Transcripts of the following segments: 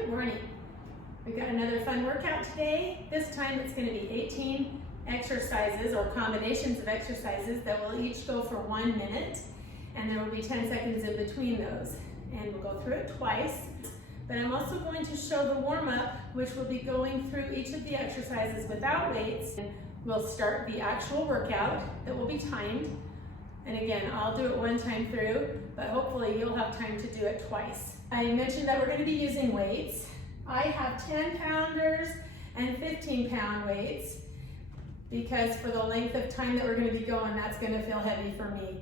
Good morning. We've got another fun workout today. This time it's going to be 18 exercises or combinations of exercises that will each go for 1 minute, and there will be 10 seconds in between those. And we'll go through it twice. But I'm also going to show the warm-up, which will be going through each of the exercises without weights. And we'll start the actual workout that will be timed. And again, I'll do it one time through, but hopefully you'll have time to do it twice. I mentioned that we're going to be using weights. I have 10-pounders and 15-pound weights because for the length of time that we're going to be going, that's going to feel heavy for me.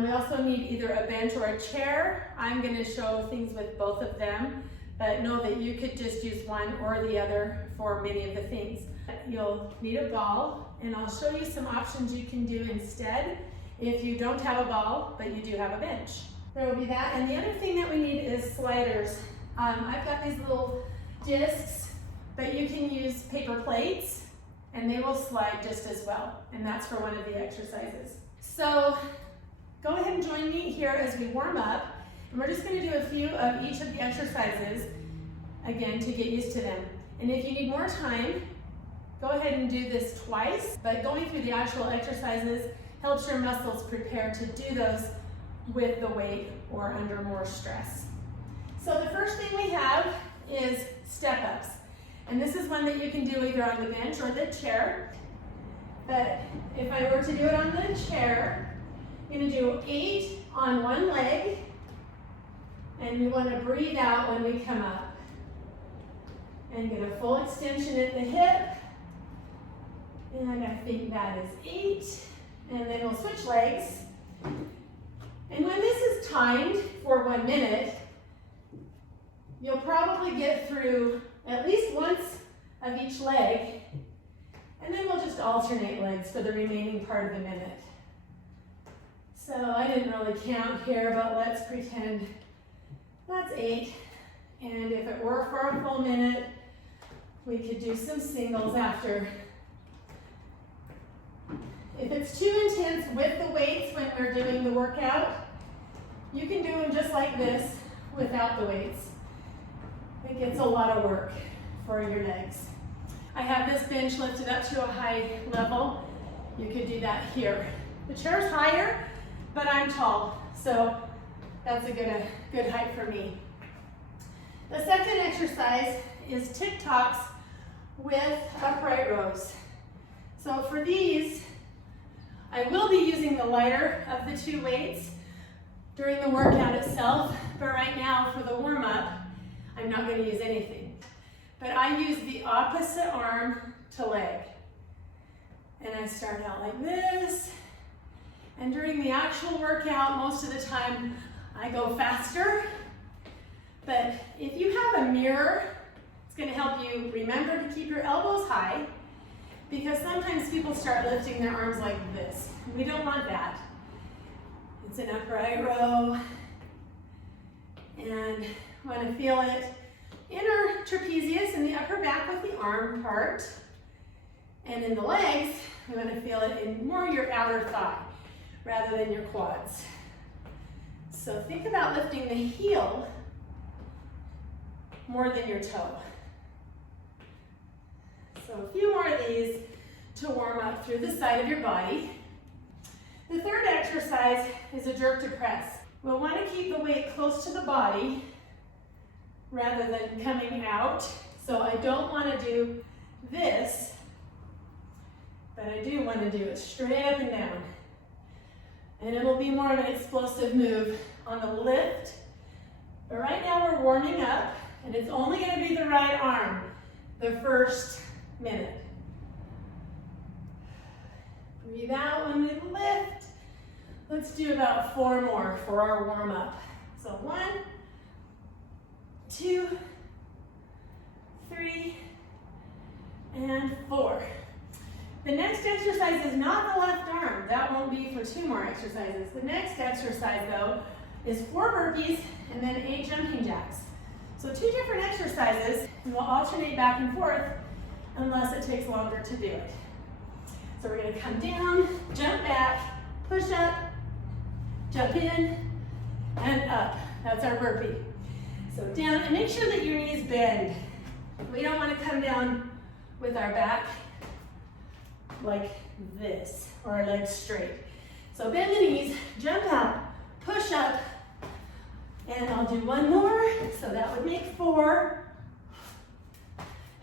We also need either a bench or a chair. I'm going to show things with both of them, but know that you could just use one or the other for many of the things. You'll need a ball, and I'll show you some options you can do instead if you don't have a ball, but you do have a bench. There will be that, and the other thing that we need is sliders. I've got these little discs, but you can use paper plates, and they will slide just as well, and that's for one of the exercises. So go ahead and join me here as we warm up, and we're just going to do a few of each of the exercises, again, to get used to them. And if you need more time, go ahead and do this twice, but going through the actual exercises helps your muscles prepare to do those with the weight or under more stress. So the first thing we have is step-ups. And this is one that you can do either on the bench or the chair. But if I were to do it on the chair, you're going to do 8 on one leg, and you want to breathe out when we come up. And get a full extension at the hip. And I think that is 8. And then we'll switch legs. And when this is timed for 1 minute, you'll probably get through at least once of each leg, and then we'll just alternate legs for the remaining part of the minute. So I didn't really count here, but let's pretend that's 8. And if it were for a full minute, we could do some singles after. If it's too intense with the weights when we're doing the workout, you can do them just like this without the weights. It gets a lot of work for your legs. I have this bench lifted up to a high level. You could do that here. The chair's higher, but I'm tall, so that's a good height for me. The second exercise is Ticktocks with Upright Rows. So for these, I will be using the lighter of the 2 weights during the workout itself, but right now for the warm-up, I'm not going to use anything. But I use the opposite arm to leg. And I start out like this, and during the actual workout, most of the time, I go faster. But if you have a mirror, it's going to help you remember to keep your elbows high, because sometimes people start lifting their arms like this. We don't want that. It's an upright row. And we want to feel it inner trapezius in the upper back with the arm part. And in the legs, we want to feel it in more your outer thigh rather than your quads. So think about lifting the heel more than your toe. So a few more of these to warm up through the side of your body. The third exercise is a jerk to press. We'll want to keep the weight close to the body rather than coming out. So I don't want to do this, but I do want to do it straight up and down. And it'll be more of an explosive move on the lift. But right now we're warming up, and it's only going to be the right arm the first minute. Breathe out when we lift. Let's do about 4 more for our warm up. So 1, 2, 3, and 4. The next exercise is not the left arm. That won't be for 2 more exercises. The next exercise, though, is 4 burpees and then 8 jumping jacks. So 2 different exercises, and we'll alternate back and forth unless it takes longer to do it. So we're going to come down, jump back, push up, jump in, and up. That's our burpee. So down, and make sure that your knees bend. We don't want to come down with our back like this, or our legs straight. So bend the knees, jump out, push up, and I'll do one more. So that would make 4.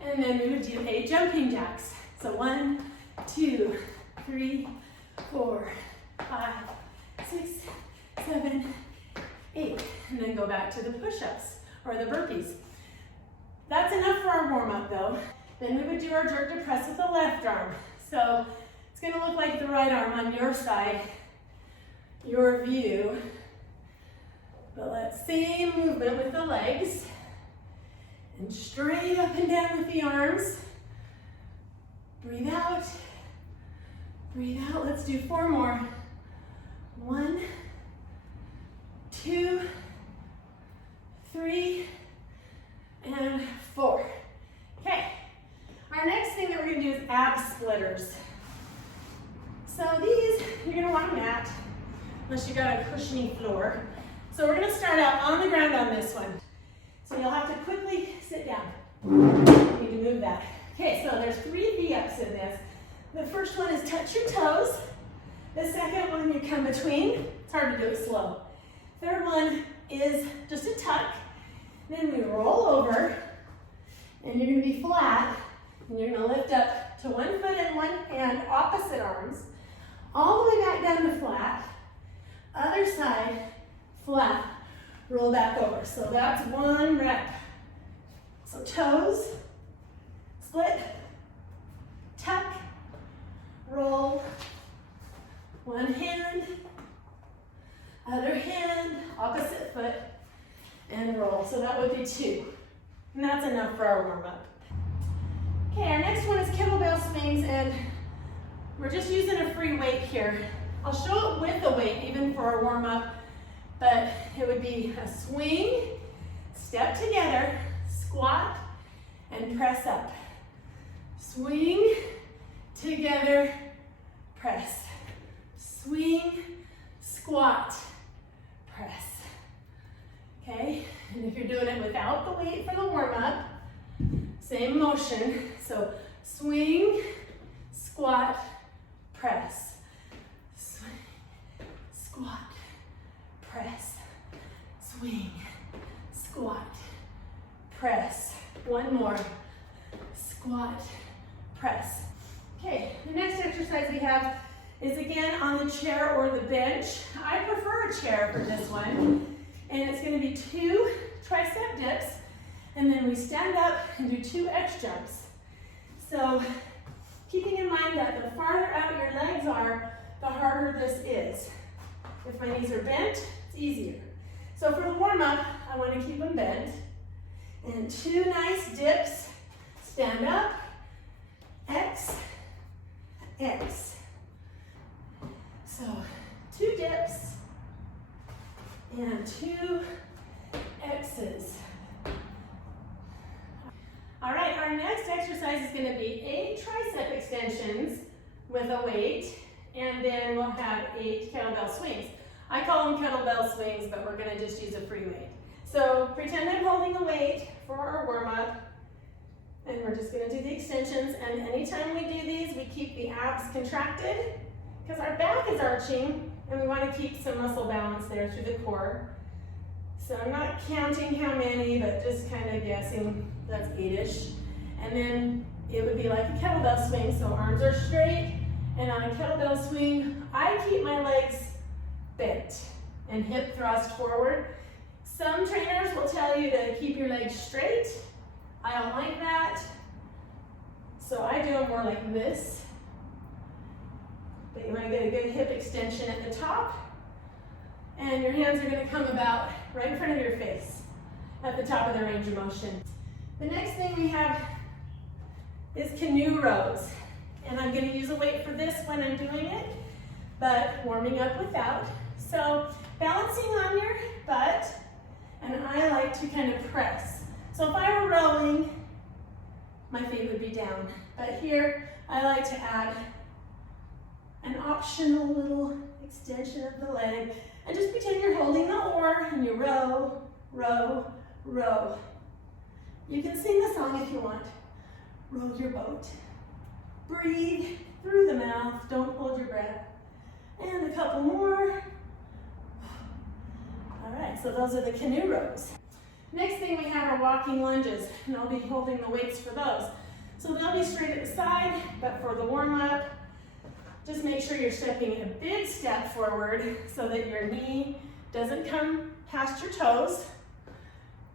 And then we would do 8 jumping jacks. So 1, 2, 3, 4, 5, 6, 7, 8. And then go back to the push-ups or the burpees. That's enough for our warm-up though. Then we would do our jerk to press with the left arm. So it's gonna look like the right arm on your side, your view. But let's same movement with the legs. And straight up and down with the arms. Breathe out. Breathe out. Let's do 4 more. 1, 2, 3, and 4. Okay. Our next thing that we're going to do is ab splitters. So these, you're going to want a mat, unless you got a cushiony floor. So we're going to start out on the ground on this one. So you'll have to quickly sit down. You need to move that. Okay, so there's 3 V-ups in this. The first one is touch your toes. The second one, you come between. It's hard to do it slow. Third one is just a tuck. Then we roll over, and you're going to be flat. And you're going to lift up to 1 foot and 1 hand, opposite arms, all the way back down to flat. Other side, flat. Roll back over. So that's 1 rep. So toes, split, tuck, roll, 1 hand, other hand, opposite foot, and roll. So that would be 2. And that's enough for our warm-up. Okay, our next one is kettlebell swings, and we're just using a free weight here. I'll show it with a weight, even for our warm-up, but it would be a swing, step together, squat, and press up. Swing, together, press. Swing, squat, press. Okay, and if you're doing it without the weight for the warm-up, same motion. So swing, squat, press. Swing, squat, press. Swing, squat, press. 1 more. Squat, press. Okay, the next exercise we have is again on the chair or the bench. I prefer a chair for this one. And it's going to be 2 tricep dips. And then we stand up and do 2 X jumps. So keeping in mind that the farther out your legs are, the harder this is. If my knees are bent, it's easier. So for the warm-up, I want to keep them bent. And 2 nice dips. Stand up, X, X. So 2 dips and 2 X's. All right, our next exercise is going to be 8 tricep extensions with a weight, and then we'll have 8 kettlebell swings. I call them kettlebell swings, but we're going to just use a free weight. So pretend I'm holding a weight for our warm-up, and we're just going to do the extensions. And anytime we do these, we keep the abs contracted because our back is arching, and we want to keep some muscle balance there through the core. So I'm not counting how many, but just kind of guessing. That's 8-ish. And then it would be like a kettlebell swing, so arms are straight. And on a kettlebell swing, I keep my legs bent and hip thrust forward. Some trainers will tell you to keep your legs straight. I don't like that. So I do them more like this. But you want to get a good hip extension at the top. And your hands are going to come about right in front of your face at the top of the range of motion. The next thing we have is Canoe Rows. And I'm going to use a weight for this when I'm doing it, but warming up without. So balancing on your butt, and I like to kind of press. So if I were rowing, my feet would be down. But here, I like to add an optional little extension of the leg. And just pretend you're holding the oar, and you row, row, row. You can sing the song if you want. Row your boat. Breathe through the mouth, don't hold your breath. And a couple more. All right, so those are the canoe rows. Next thing we have are walking lunges, and I'll be holding the weights for those. So they'll be straight at the side, but for the warm-up, just make sure you're stepping a big step forward so that your knee doesn't come past your toes.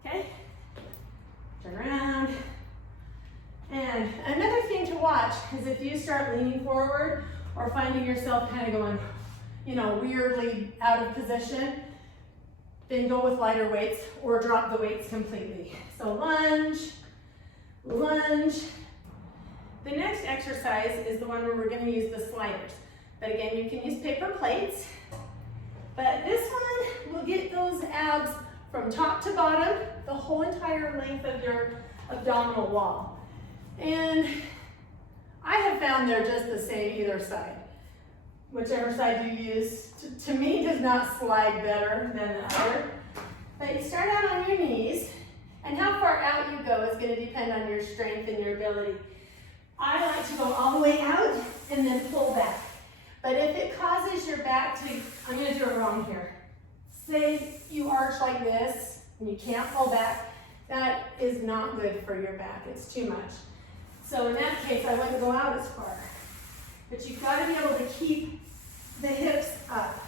Okay? Turn around. And another thing to watch is if you start leaning forward or finding yourself kind of going, you know, weirdly out of position, then go with lighter weights or drop the weights completely. So lunge, lunge. The next exercise is the one where we're going to use the sliders. But again, you can use paper plates. But this one will get those abs from top to bottom, the whole entire length of your abdominal wall. And I have found they're just the same either side. Whichever side you use, to me, does not slide better than the other. But you start out on your knees, and how far out you go is going to depend on your strength and your ability. I like to go all the way out and then pull back. But if it causes your back to, I'm going to do it wrong here. Say you arch like this and you can't pull back, that is not good for your back. It's too much. So in that case, I wouldn't go out as far. But you've got to be able to keep the hips up,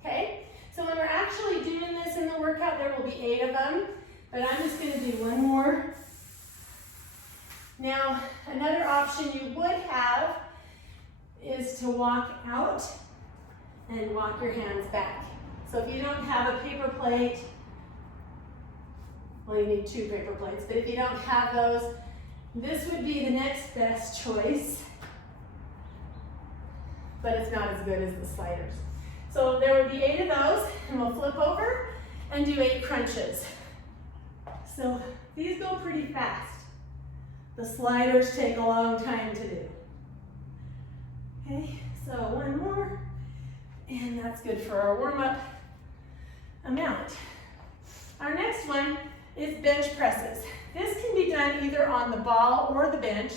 okay? So when we're actually doing this in the workout, there will be 8 of them, but I'm just going to do one more. Now, another option you would have is to walk out and walk your hands back. So if you don't have a paper plate, well, you need 2 paper plates, but if you don't have those, this would be the next best choice, but it's not as good as the sliders. So there would be 8 of those, and we'll flip over and do 8 crunches. So these go pretty fast. The sliders take a long time to do. Okay, so one more, and that's good for our warm-up amount. Our next one is bench presses. This can be done either on the ball or the bench,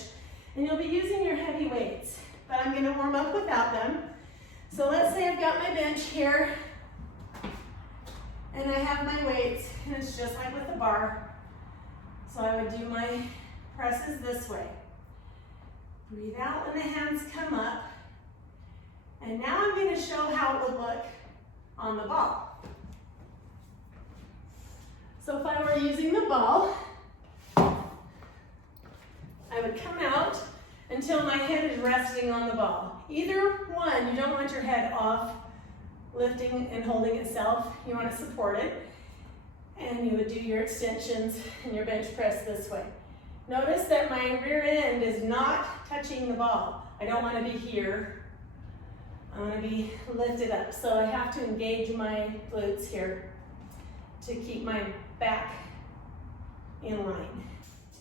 and you'll be using your heavy weights, but I'm going to warm up without them. So let's say I've got my bench here, and I have my weights, and it's just like with the bar. So I would do my presses this way. Breathe out when the hands come up. And now I'm going to show how it would look on the ball. So if I were using the ball, I would come out until my head is resting on the ball. Either one, you don't want your head off, lifting and holding itself. You want to support it. And you would do your extensions and your bench press this way. Notice that my rear end is not touching the ball. I don't want to be here. I want to be lifted up. So I have to engage my glutes here to keep my back in line.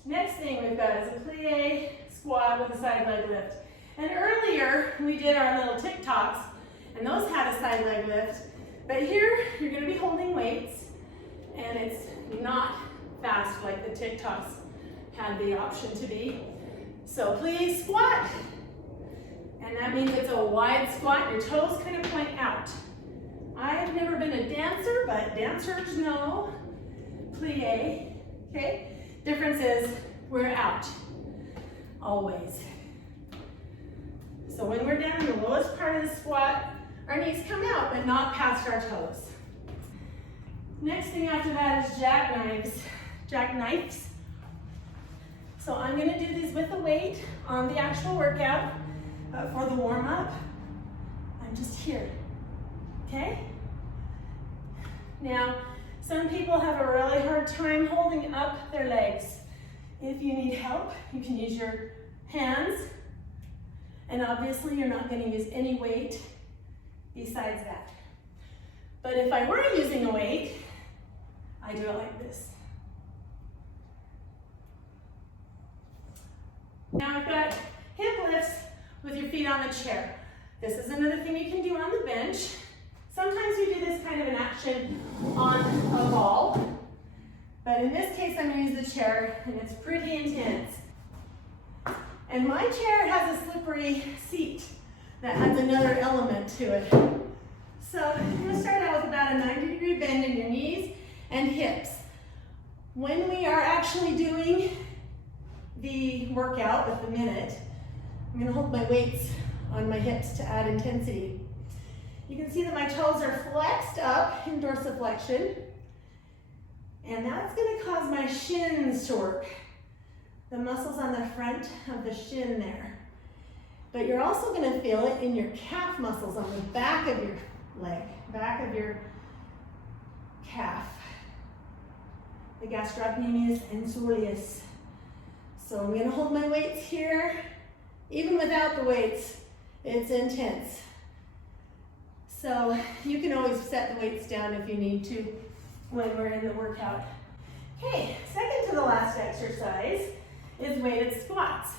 Next thing we've got is a plie squat with a side leg lift. And earlier we did our little Ticktocks, and those had a side leg lift. But here you're going to be holding weights, and it's not fast like the Ticktocks had the option to be. So plie squat, and that means it's a wide squat. Your toes kind of point out. I've never been a dancer, but dancers know plie. Okay. Difference is we're out always. So when we're down in the lowest part of the squat, our knees come out, but not past our toes. Next thing after that is JackKnifes. So I'm going to do these with the weight on the actual workout, but for the warm-up, I'm just here, okay? Now, some people have a really hard time holding up their legs. If you need help, you can use your hands, and obviously you're not going to use any weight besides that. But if I were using a weight, I do it like this. Now I've got hip lifts with your feet on the chair. This is another thing you can do on the bench. Sometimes we do this kind of an action on a ball, but in this case, I'm gonna use the chair, and it's pretty intense. And my chair has a slippery seat that adds another element to it. So I'm gonna start out with about a 90-degree bend in your knees and hips. When we are actually doing the workout with the minute, I'm gonna hold my weights on my hips to add intensity. You can see that my toes are flexed up in dorsiflexion, and that's gonna cause my shins to work. The muscles on the front of the shin there. But you're also gonna feel it in your calf muscles on the back of your leg, back of your calf. The gastrocnemius and soleus. So I'm gonna hold my weights here. Even without the weights, it's intense. So you can always set the weights down if you need to when we're in the workout. Okay, second to the last exercise is weighted squats.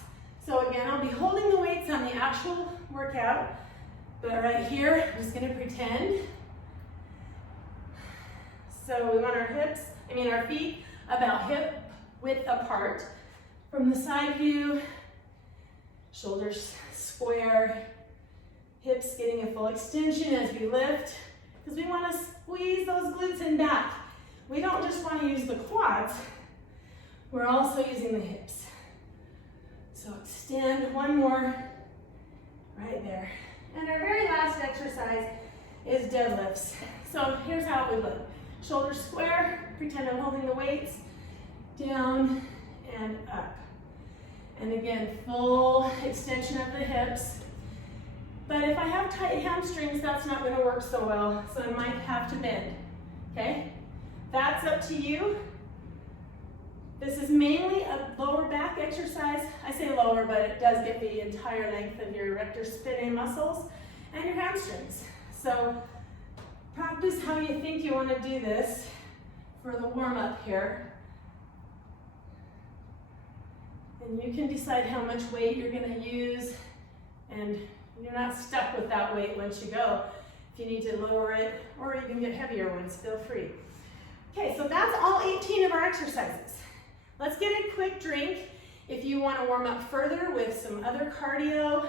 So again, I'll be holding the weights on the actual workout, but right here, I'm just gonna pretend. So we want our feet about hip width apart. From the side view, shoulders square, hips getting a full extension as we lift, because we want to squeeze those glutes in back. We don't just want to use the quads, we're also using the hips. So extend one more right there. And our very last exercise is deadlifts. So here's how it would look. Shoulders square, pretend I'm holding the weights, down and up. And again, full extension of the hips. But if I have tight hamstrings, that's not going to work so well, so I might have to bend, okay? That's up to you. This is mainly a lower back exercise. I say lower, but it does get the entire length of your erector spinae muscles and your hamstrings. So practice how you think you want to do this for the warm-up here. And you can decide how much weight you're going to use, and you're not stuck with that weight once you go. If you need to lower it, or you can get heavier ones, feel free. Okay, so that's all 18 of our exercises. Let's get a quick drink. If you want to warm up further with some other cardio,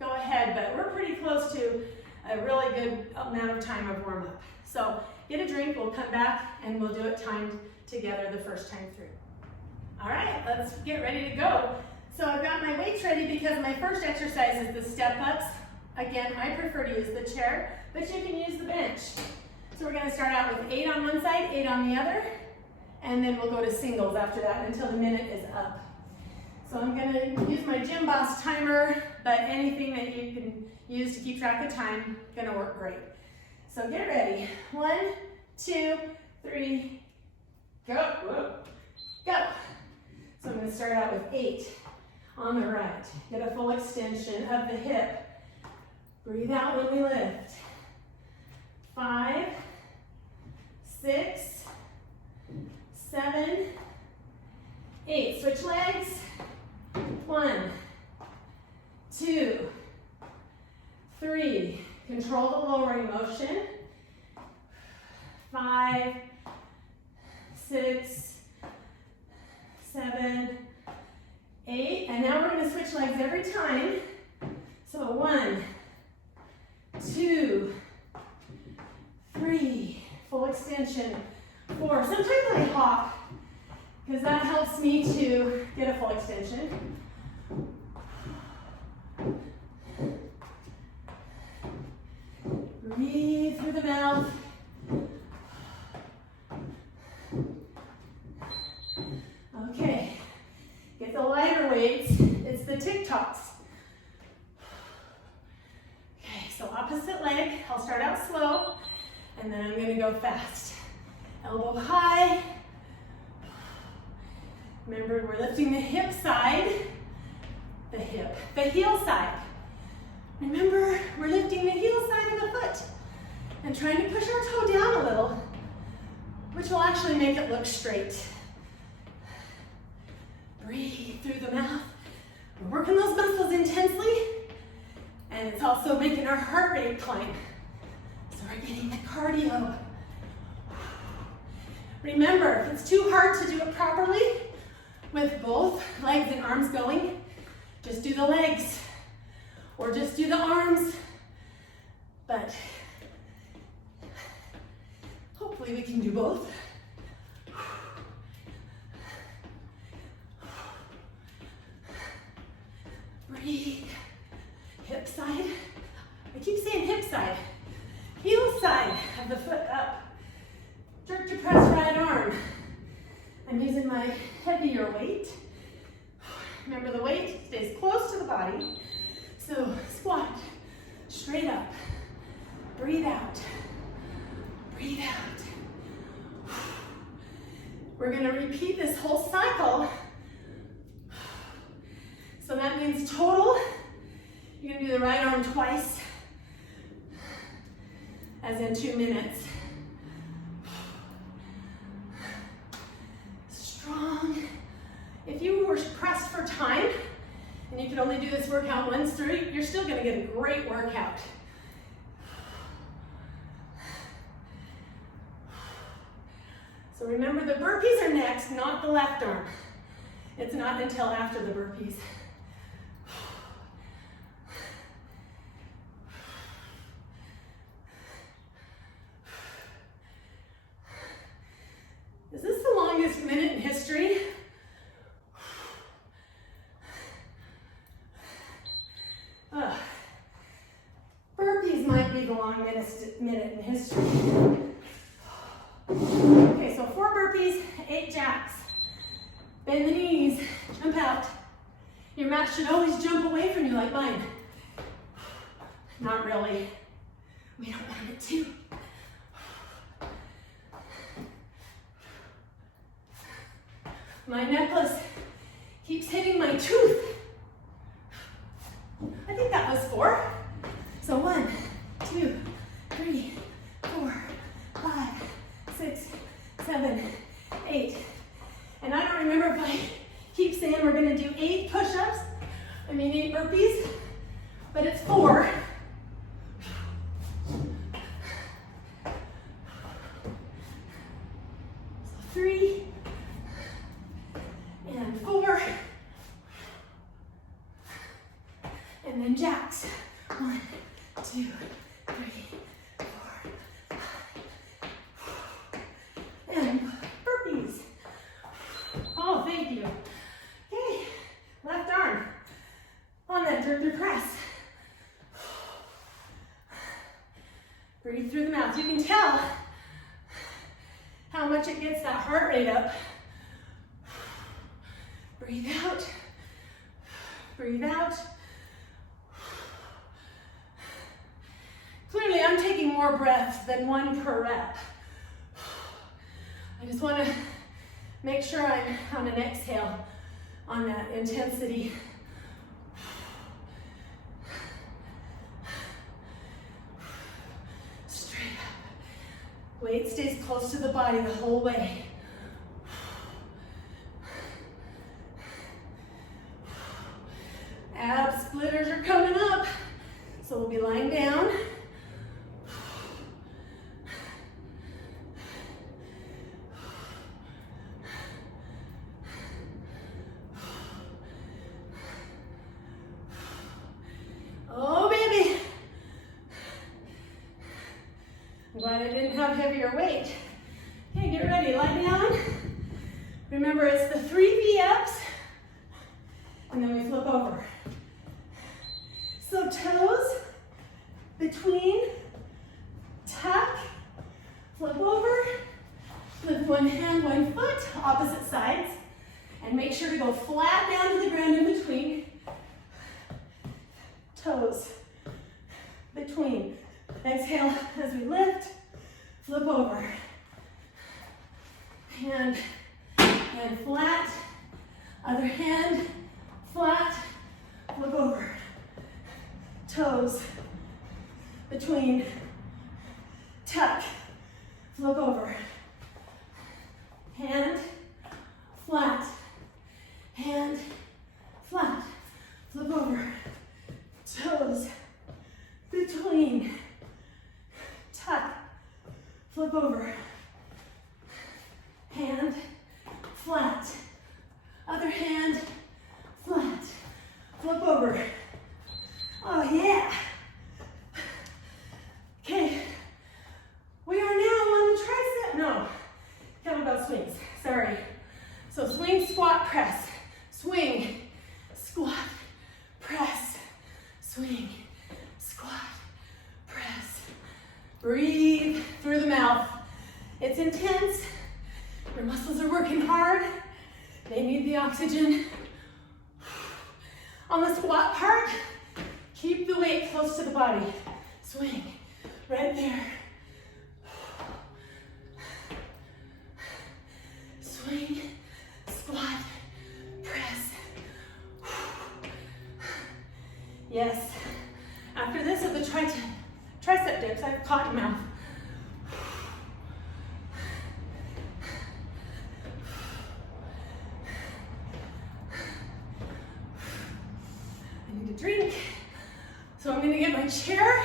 go ahead, but we're pretty close to a really good amount of time of warm up. So get a drink, we'll come back and we'll do it timed together the first time through. All right, let's get ready to go. So I've got my weights ready because my first exercise is the step ups. Again, I prefer to use the chair, but you can use the bench. So we're gonna start out with 8 on one side, 8 on the other, and then we'll go to singles after that until the minute is up. So I'm gonna use my Gym Boss timer, but anything that you can use to keep track of time, gonna work great. So get ready. 1, 2, 3, go. Whoa. Go. So I'm gonna start out with 8 on the right. Get a full extension of the hip. Breathe out when we lift. 5, 6, 7, 8. Switch legs. 1, 2, 3. Control the lowering motion. 5, 6, 7, 8. And now we're going to switch legs every time. So 1, 2, 3. Full extension. 4. Sometimes I hop because that helps me to get a full extension. Breathe through the mouth. Okay, get the lighter weights. It's the Ticktocks. Okay, so opposite leg. I'll start out slow, and then I'm gonna go fast. Elbow high. Remember, we're lifting the hip side, the heel side. Remember, we're lifting the heel side of the foot and trying to push our toe down a little, which will actually make it look straight. Breathe through the mouth. We're working those muscles intensely, and it's also making our heart rate climb. So we're getting the cardio. Remember, if it's too hard to do it properly with both legs and arms going, just do the legs or just do the arms. But hopefully we can do both. Breathe. Hip side. I keep saying hip side. Heel side of the foot up. Jerk to press right arm. I'm using my heavier weight. Remember, the weight stays close to the body. So squat, straight up. Breathe out. Breathe out. We're going to repeat this whole cycle. So that means total, you're going to do the right arm twice, as in 2 minutes. Strong. If you were pressed for time, and you could only do this workout once through, you're still going to get a great workout. So remember, the burpees are next, not the left arm. It's not until after the burpees. Is this the longest minute in history? Burpees might be the longest minute in history. Okay, so 4 burpees, 8 jacks. Bend the knees, jump out. Your mat should always jump away from you like mine. Not really. We don't want it to. My necklace keeps hitting my tooth. I think that was 4. So 1, 2, 3, 4, 5, 6, 7, 8. And I don't remember if I keep saying we're going to do 8 push-ups. 8 burpees, but it's 4. So 3 and 4. And then jacks. 1, 2, 3, 4, 5. And burpees. Oh, thank you. Okay, left arm on that jerk through press. Breathe through the mouth. You can tell how much it gets that heart rate up. Breathe out. Breathe out. Clearly, I'm taking more breaths than 1 per rep. I just want to make sure I'm on an exhale on that intensity. Straight up. Weight stays close to the body the whole way. Ab splitters are coming up. So we'll be lying down. Oh, baby. I'm glad I didn't have heavier weight. Okay, get ready, lie down. Remember, it's the 3 V-ups, and then we flip over. So toes between, tuck, flip over, lift one hand, one foot, opposite sides, and make sure to go flat down to the ground in between. Toes between. Exhale as we lift, flip over. Hand and flat, other hand, flat, flip over. Toes between, tuck, flip over. Hand, flat, hand, flat, flip over. Toes between, tuck, flip over. swings, sorry. So swing, squat, press. Swing, squat, press. Swing, squat, press. Breathe through the mouth. It's intense. Your muscles are working hard. They need the oxygen. On the squat part, keep the weight close to the body. Swing, right there. Swing, squat, press. Yes. After this are the tricep dips. I have cotton mouth. I need a drink. So I'm gonna get my chair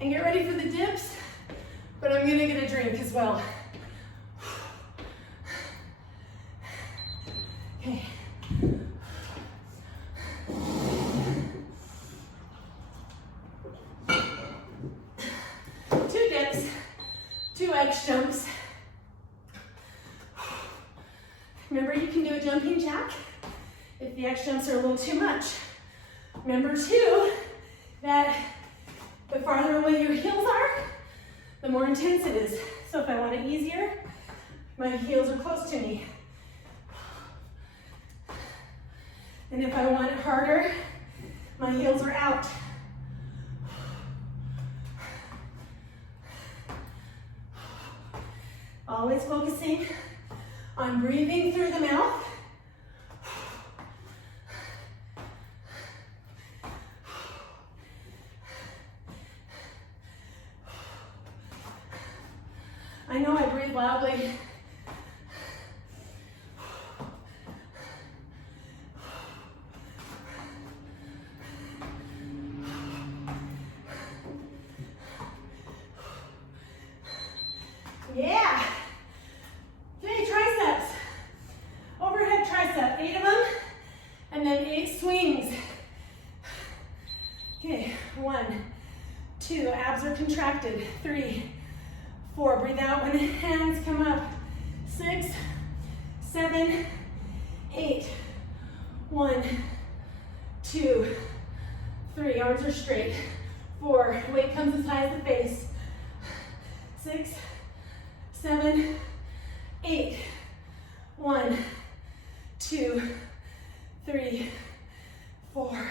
and get ready for the dips, but I'm gonna get a drink as well. Okay. 2 dips, 2 X jumps. Remember, you can do a jumping jack if the X jumps are a little too much. Remember too, that the farther away your heels are, the more intense it is. So if I want it easier, my heels are close to me. And if I want it harder, my heels are out. Always focusing on breathing through the mouth. I know I breathe loudly. Yeah. Okay, triceps. Overhead tricep, 8 of them, and then 8 swings. Okay, 1, 2, abs are contracted, 3, 4, breathe out when the hands come up, 6, 7, 8, 1, 2, 3, arms are straight, 4, weight comes as high as the face, 6, 7, 8, 1, 2, 3, 4,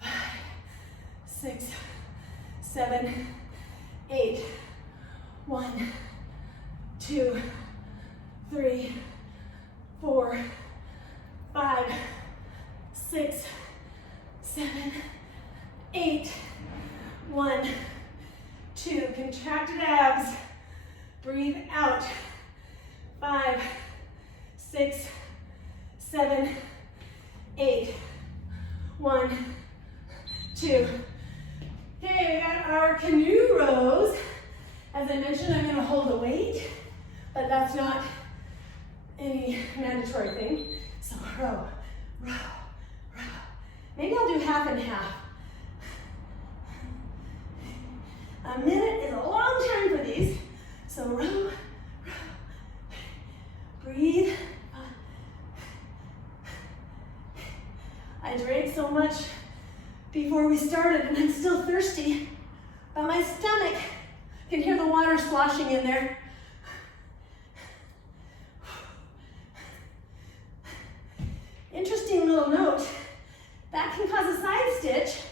5, 6, 7, 8, 1, 2, 3, 4, 5, 6, 7, 8, 1, 2, contracted abs, breathe out, 5, 6, 7, 8, 1, 2. Okay, we got our canoe rows. As I mentioned, I'm gonna hold a weight, but that's not any mandatory thing. So row, row, row. Maybe I'll do half and half. A minute is a long time for these. So row, row, breathe. I drank so much before we started and I'm still thirsty, but my stomach can hear the water sloshing in there. Interesting little note, that can cause a side stitch,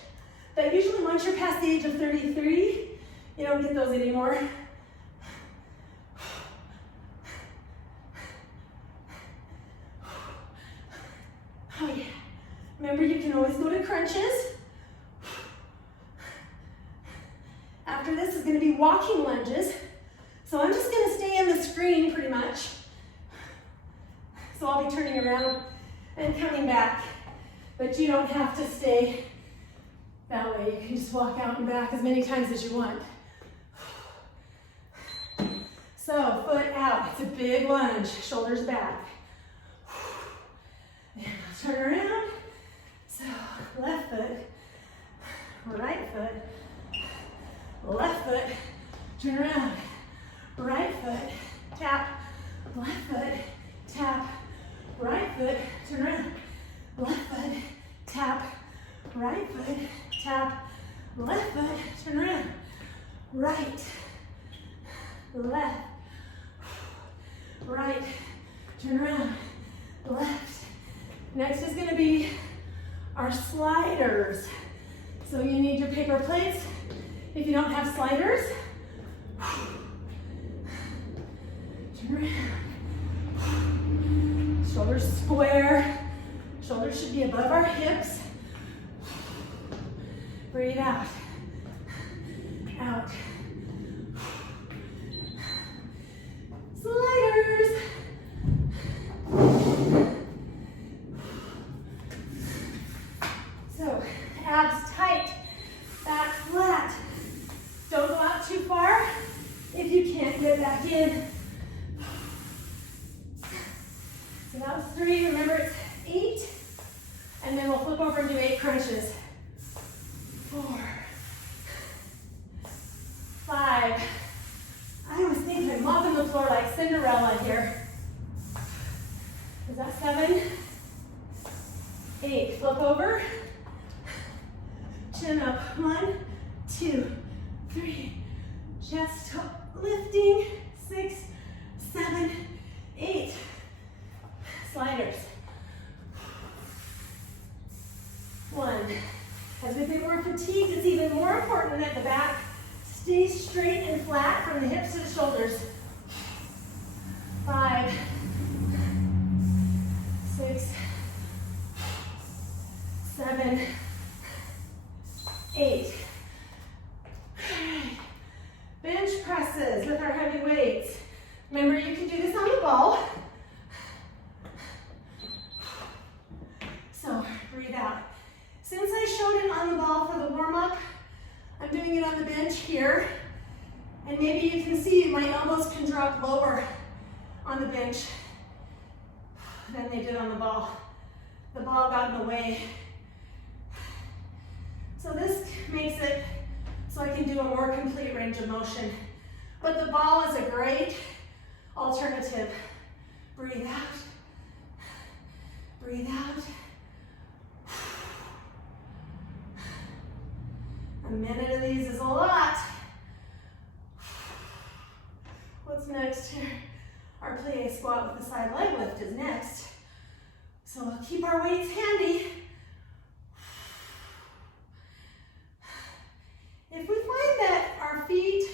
but usually once you're past the age of 33, you don't get those anymore. Oh yeah. Remember, you can always go to crunches. After this is going to be walking lunges. So I'm just going to stay in the screen pretty much. So I'll be turning around and coming back. But you don't have to stay that way. You can just walk out and back as many times as you want. So foot out. It's a big lunge. Shoulders back. And I'll turn around. So left foot, right foot, left foot, turn around, right foot, tap, left foot, tap, right foot, turn around. Left foot, tap, right foot, tap, left foot, turn around. Right, left, right, turn around, left. Next is going to be our sliders. So you need your paper plates. If you don't have sliders, turn around. Shoulders square. Shoulders should be above our hips. Breathe out. Out. Sliders. So, abs tight, back flat. Don't go out too far if you can't get back in. So that was 3, remember it's 8. And then we'll flip over and do 8 crunches. 4, 5. I always think I'm mopping the floor like Cinderella here. Is that 7? 8. Flip over. Chin up. 1, 2, 3. Chest lifting. 6, 7, 8. Sliders. 1. As we get more fatigued, it's even more important that the back stays straight and flat from the hips to the shoulders. 5, 6, 7, 8. Bench presses with our heavy weights. Remember, you can do this on the ball. So, breathe out. Since I showed it on the ball for the warm-up, I'm doing it on the bench here. And maybe you can see my elbows can drop lower on the bench than they did on the ball. The ball got in the way. So this makes it so I can do a more complete range of motion. But the ball is a great alternative. Breathe out. Breathe out. A minute of these is a lot. What's next here? Our plie squat with the side leg lift is next. So we'll keep our weights handy. If we find that our feet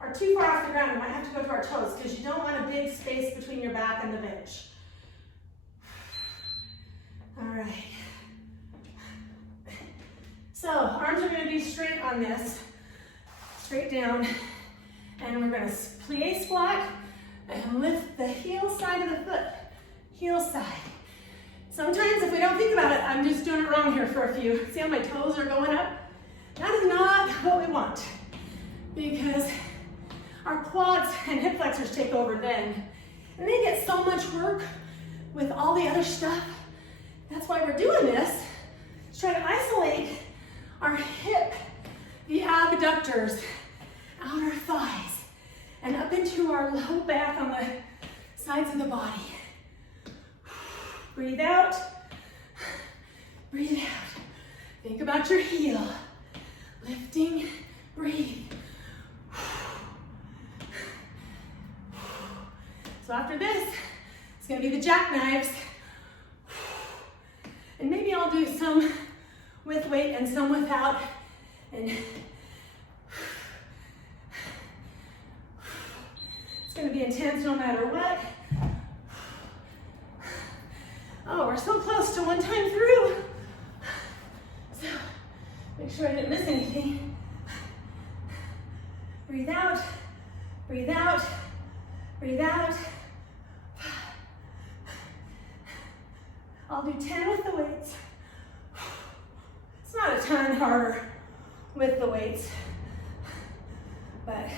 are too far off the ground, we might have to go to our toes because you don't want a big space between your back and the bench. All right. So arms are going to be straight on this, straight down, and we're going to plie squat and lift the heel side of the foot, heel side. Sometimes if we don't think about it, I'm just doing it wrong here for a few. See how my toes are going up? That is not what we want because our quads and hip flexors take over then. And they get so much work with all the other stuff. That's why we're doing this, to try to isolate our hip, the abductors, outer thighs, and up into our low back on the sides of the body. Breathe out, breathe out. Think about your heel. Lifting, breathe. So after this, it's gonna be the JackKnifes. And maybe I'll do some with weight and some without. And it's gonna be intense no matter what. Oh, we're so close to one time through. So make sure I didn't miss anything. Breathe out, breathe out, breathe out. I'll do 10 with the weights. It's not a ton harder with the weights, but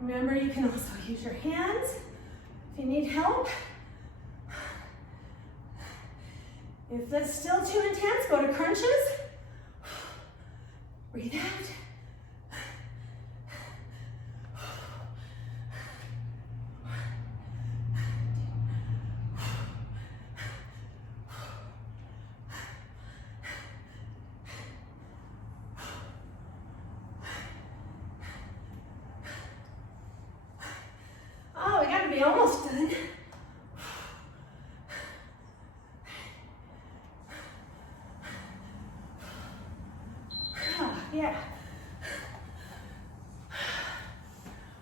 remember you can also use your hands if you need help. If that's still too intense, go to crunches. Breathe out. be almost done. Yeah.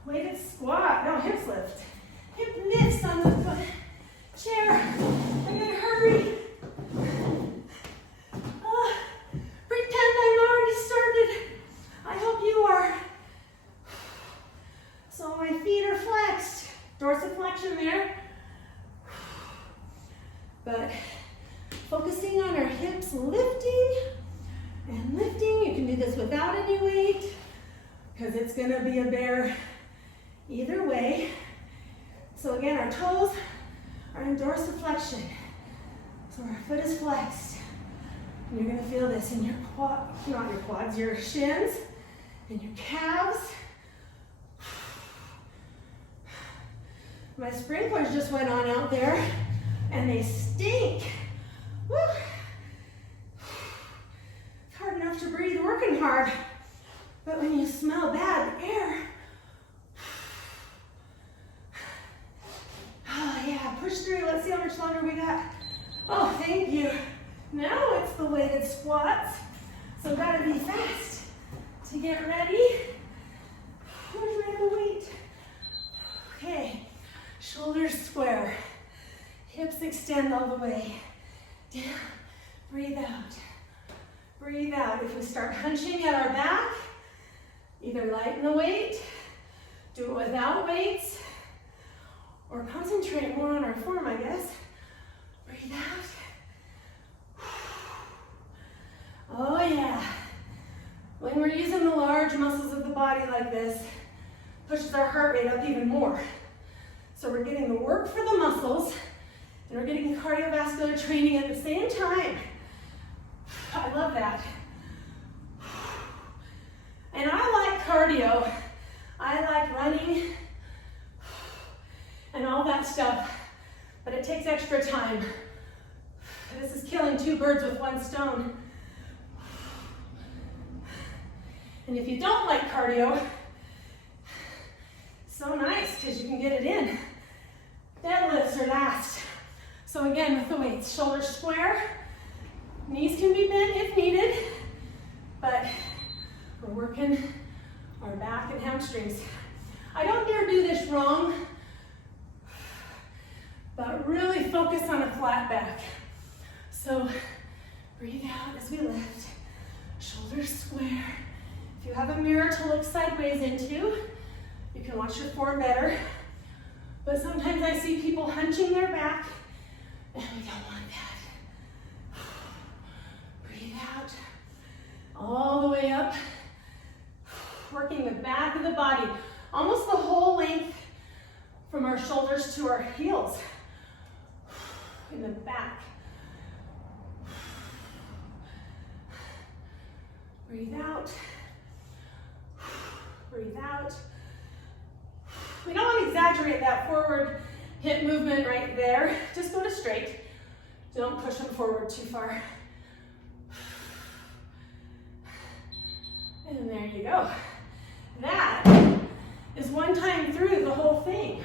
Weighted squat, no, hips lift. Hip lifts on the chair. I gotta hurry. Pretend I'm already started. I hope you are. So my feet are flexed. Dorsiflexion there. But focusing on our hips lifting and lifting. You can do this without any weight because it's gonna be a bear either way. So again, our toes are in dorsiflexion. So our foot is flexed. And you're gonna feel this in your not your quads, your shins and your calves. My sprinklers just went on out there and they stink. Woo. It's hard enough to breathe working hard, but when you smell bad air, oh yeah, push through. Let's see how much longer we got. Oh, thank you. Now it's the weighted squats, so gotta be fast to get ready. Where's my other weight? Okay, shoulders square, hips extend all the way. Down, breathe out. Breathe out. If we start hunching at our back, either lighten the weight, do it without weights, or concentrate more on our form, I guess. Breathe out. Oh yeah. When we're using the large muscles of the body like this, pushes our heart rate up even more. So we're getting the work for the muscles, and we're getting cardiovascular training at the same time. I love that. And I like cardio. I like running and all that stuff, but it takes extra time. This is killing two birds with one stone. And if you don't like cardio, so nice because you can get it in. Deadlifts are last. So again, with the weights, shoulders square, knees can be bent if needed, but we're working our back and hamstrings. I don't dare do this wrong, but really focus on a flat back. So breathe out as we lift, shoulders square. If you have a mirror to look sideways into, you can watch your form better. But sometimes I see people hunching their back, and we don't want that. Breathe out, all the way up, working the back of the body, almost the whole length from our shoulders to our heels, in the back. Breathe out, breathe out. We don't want to exaggerate that forward hip movement right there. Just go to straight. Don't push them forward too far. And there you go. That is one time through the whole thing.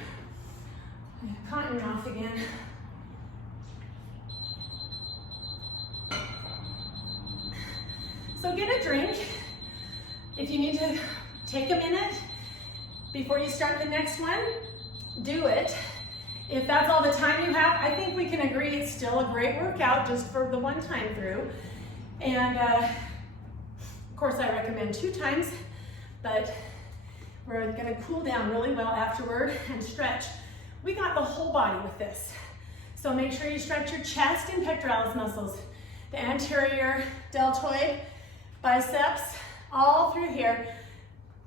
Caught your mouth again. So get a drink. If you need to take a minute before you start the next one, do it. If that's all the time you have, I think we can agree it's still a great workout just for the one time through. And of course I recommend 2 times, but we're gonna cool down really well afterward and stretch. We got the whole body with this. So make sure you stretch your chest and pectoralis muscles, the anterior deltoid, biceps, all through here.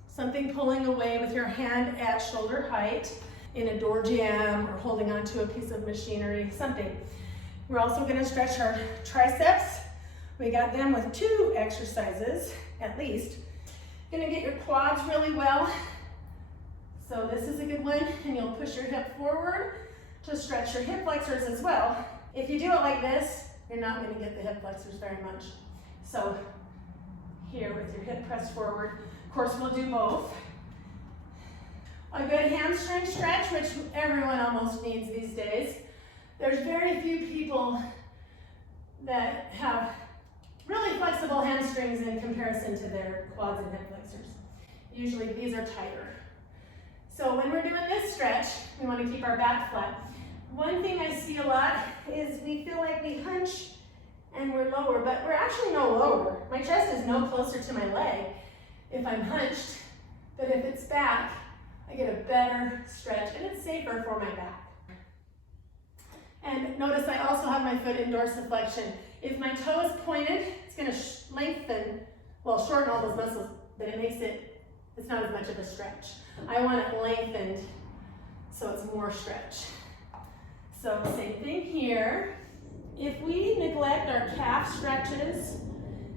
Something pulling away with your hand at shoulder height in a door jamb or holding onto a piece of machinery, something. We're also gonna stretch our triceps. We got them with 2 exercises, at least. Gonna get your quads really well. So this is a good one, and you'll push your hip forward to stretch your hip flexors as well. If you do it like this, you're not gonna get the hip flexors very much. So here with your hip pressed forward. Of course, we'll do both. A good hamstring stretch, which everyone almost needs these days. There's very few people that have really flexible hamstrings in comparison to their quads and hip flexors. Usually these are tighter. So when we're doing this stretch, we want to keep our back flat. One thing I see a lot is we feel like we hunch and we're lower, but we're actually no lower. My chest is no closer to my leg if I'm hunched, but if it's back, I get a better stretch and it's safer for my back. And notice I also have my foot in dorsiflexion. If my toe is pointed, it's going to lengthen, well, shorten all those muscles, but it's not as much of a stretch. I want it lengthened so it's more stretch. So same thing here. If we neglect our calf stretches,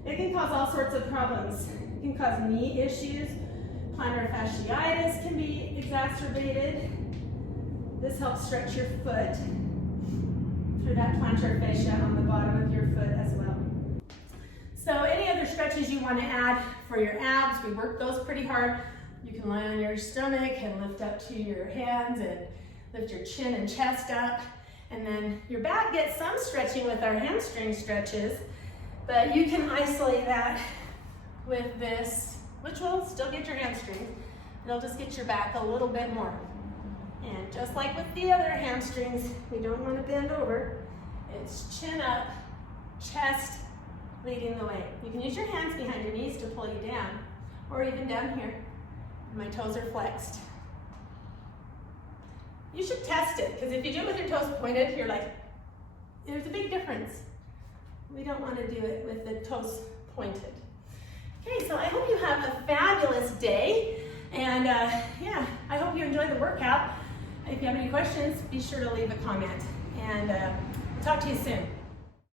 it can cause all sorts of problems. It can cause knee issues. Plantar fasciitis can be exacerbated. This helps stretch your foot through that plantar fascia on the bottom of your foot as well. So any other stretches you want to add for your abs, we work those pretty hard. You can lie on your stomach and lift up to your hands and lift your chin and chest up. And then your back gets some stretching with our hamstring stretches, but you can isolate that with this, which will still get your hamstring. It'll just get your back a little bit more. And just like with the other hamstrings, we don't want to bend over. It's chin up, chest leading the way. You can use your hands behind your knees to pull you down, or even down here. My toes are flexed. You should test it, because if you do it with your toes pointed, you're like, there's a big difference. We don't want to do it with the toes pointed. Okay, so I hope you have a fabulous day, and yeah, I hope you enjoy the workout. If you have any questions, be sure to leave a comment, and talk to you soon.